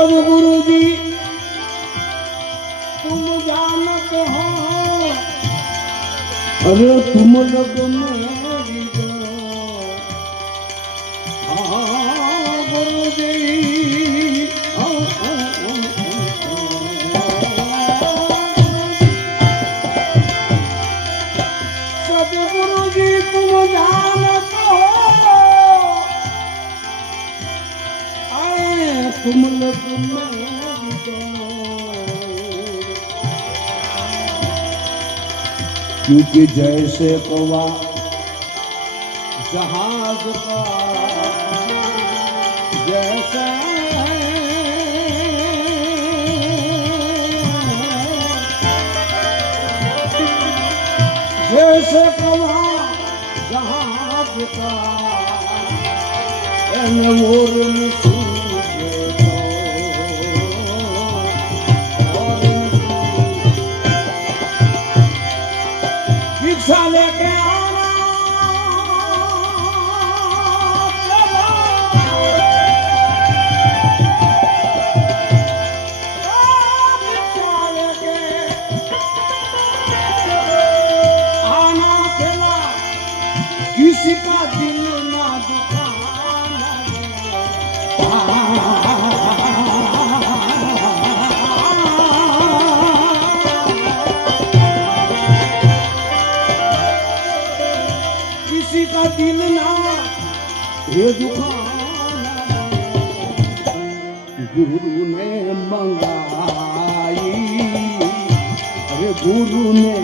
सदगुरु जी तुम जानत हो अरे तुम लग मेरी गुरु जी जी तुम जानत કુમલ क्योंकि जैसे कौवा जहाज का जैसा जैसे कौवा जहाज का मोर मुसी किसका दिल ना किसी का दिल ना ये गुरु ने मंगाई अरे गुरु ने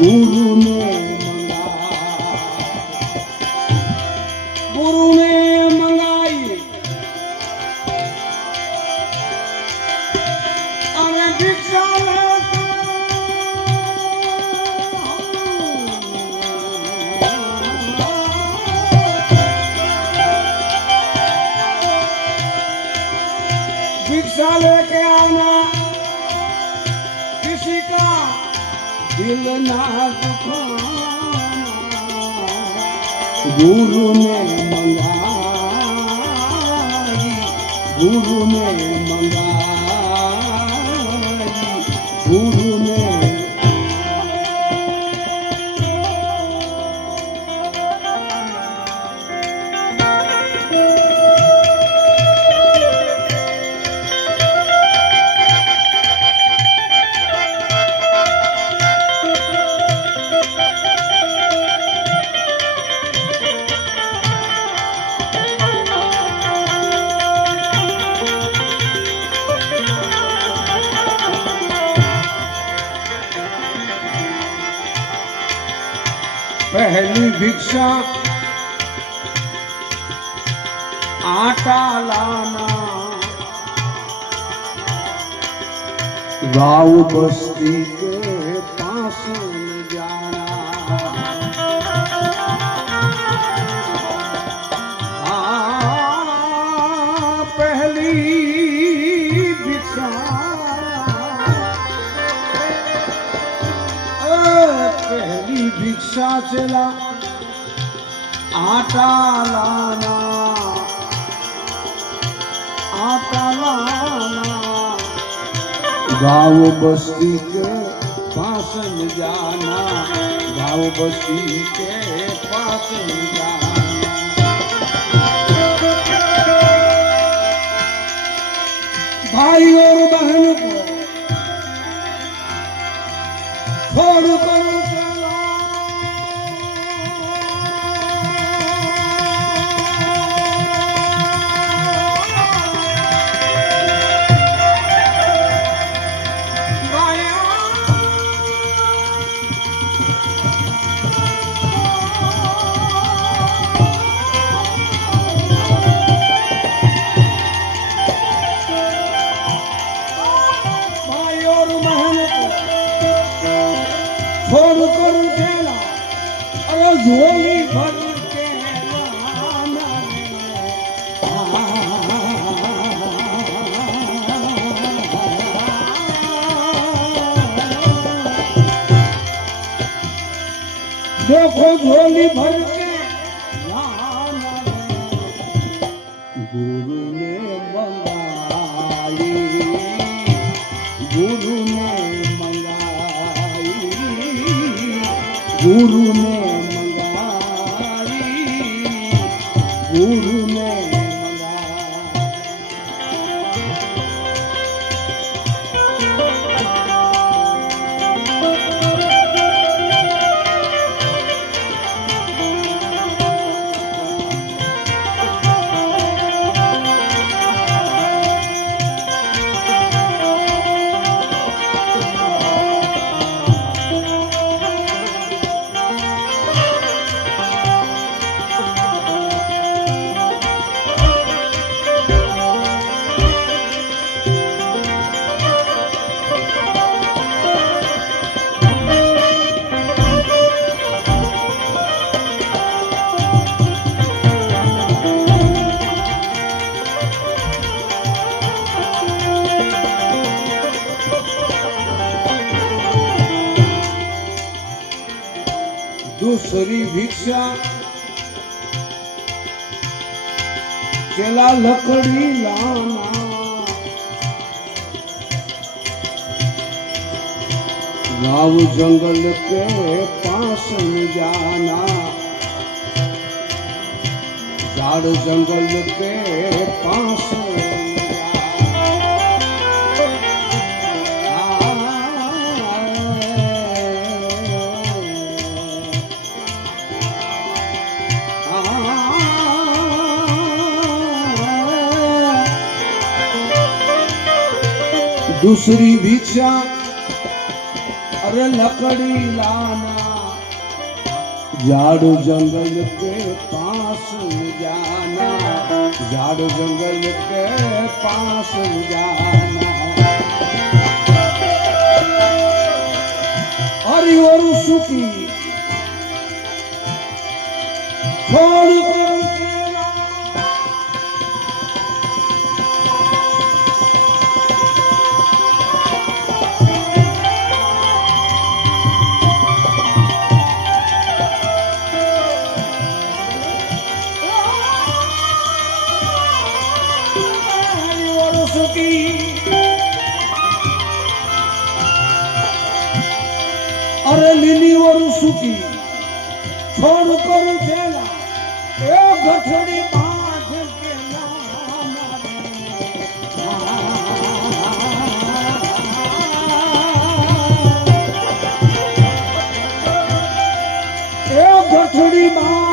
गुरु ने मंगा गुरु ने गुरु में मंगाई गुरु में मंगाई गुरु की भिक्षा आटा लाना गाँव बस्ती के पास जाना हाँ, पहली भिक्षा पहली चला आटा लाना आटा लाना गाँव बस्ती के पास जाना गाँव बस्ती के पास जाना Guru સરી ભિક્ષા પેલા લકડી લાના ગાવ જંગલ કે પાસ જાના ઝાડ જંગલ કે પાસ दूसरी भिक्षा अरे लकड़ी लाना झाड़ू जंगल के पास जाना झाड़ू जंगल के पास जाना अरे और सुखी મૂકી છોડ ઉપર ઉઠેલા એ ગઠડી એ ગઠડી માં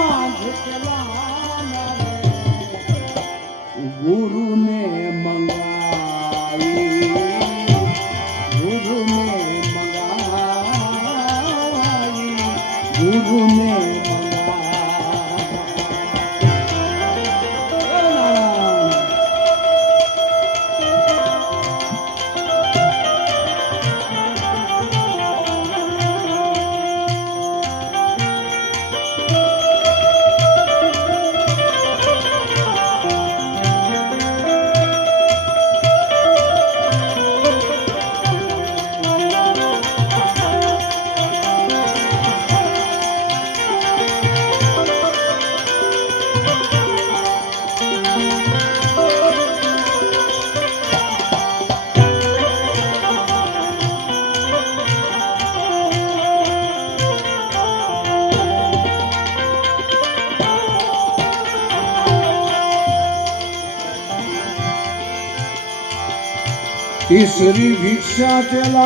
श्री भिक्षा चला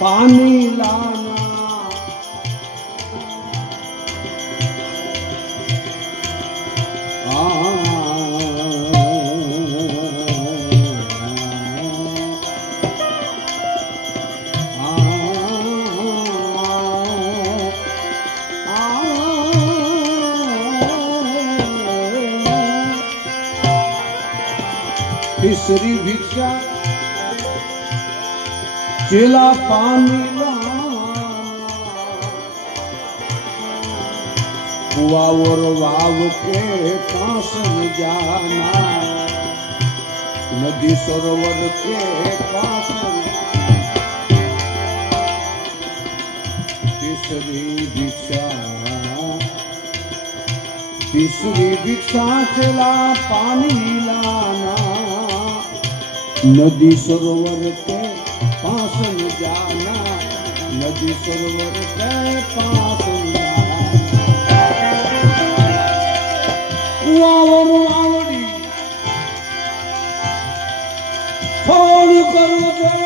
पानी लाना केला पानी कुआ और वाव के पास में जाना नदी सरोवर के पास तीसरी दीक्षा तीसरी दीक्षा चला पानी लाना नदी सरोवर के નદી સરોવર વાવડી ફોન કરો છો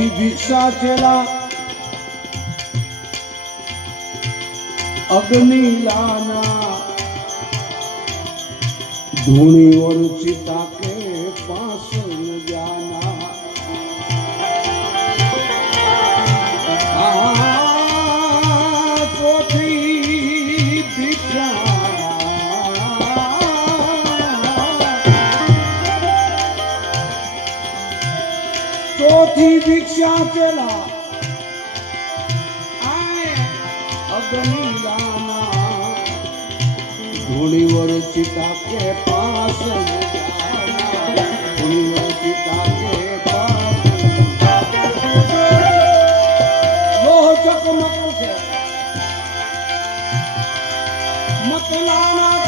की दिशा चला अग्नि लाना धूनी और चिता के દીક્ષા પેલા અગનિદાના ગુણિવર ચિતા કે પાસ ગુણિવર ચિતા કે પાસ મકલાના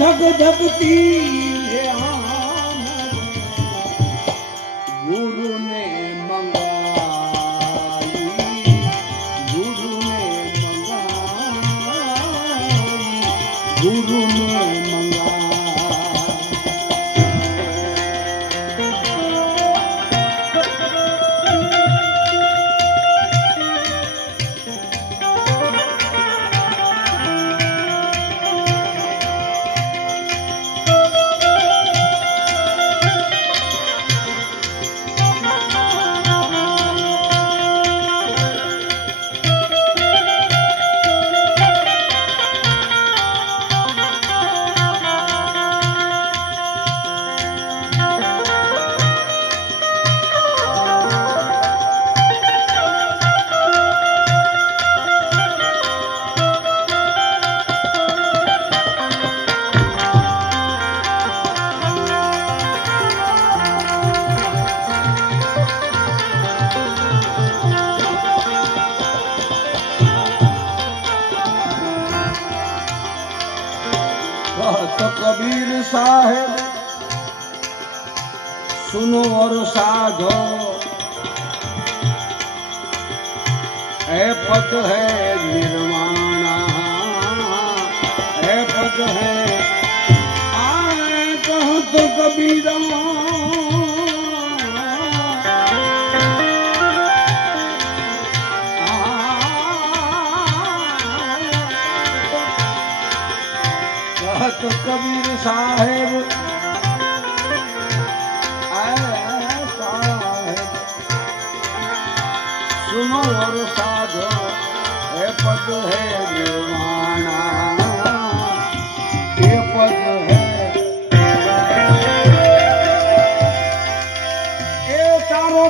ધગ ધગતી સાધો હે પદ હે નિર્વાણા હે પદ હે આ કહું તો કબીરા